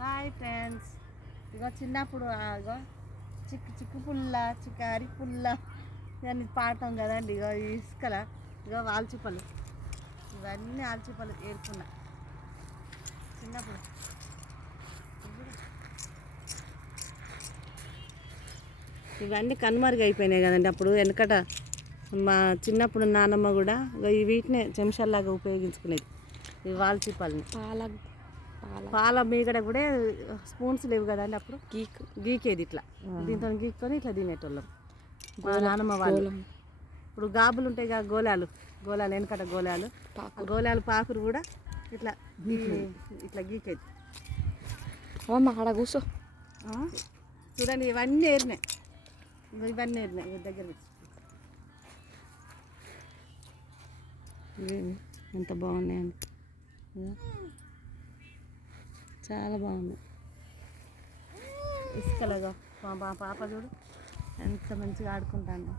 Hi friends, ఇగో చిన్నప్పుడు ఇగో చిక్కు పుల్ల చికారి పుల్ల ఇవన్నీ పాడతాం కదండి. ఇగో ఈ ఇసుకల ఇగో ఆల్చిప్పలు, ఇవన్నీ ఆల్చిప్పలు ఏరుకున్నా చిన్నప్పుడు. ఇవన్నీ కనుమరుగు అయిపోయినాయి కదండి. అప్పుడు వెనకట మా చిన్నప్పుడు నాన్నమ్మ కూడా వీటినే చెంచాల్లాగా ఉపయోగించుకునేది, ఈ వాల్చిప్పల్ని. పాల మీగడ కూడా స్పూన్స్ లేవు కదండి అప్పుడు, గీకేది ఇట్లా, దీంతో గీక్కొని ఇట్లా తినేటోళ్ళం మా నాన్నమ్మ వాళ్ళు. ఇప్పుడు గాబులు ఉంటాయి కదా, గోళాలు వెనకట గోళాలు పాకురు కూడా ఇట్లా ఇట్లా గీకేది. ఆడ కూర్చో. చూడండి, ఇవన్నీ ఏరినాయి దగ్గర ఎంత బాగున్నాయండి, చాలా బాగున్నాయి. ఇసుకలుగా మా పాప చూడు ఎంత మంచిగా ఆడుకుంటాను.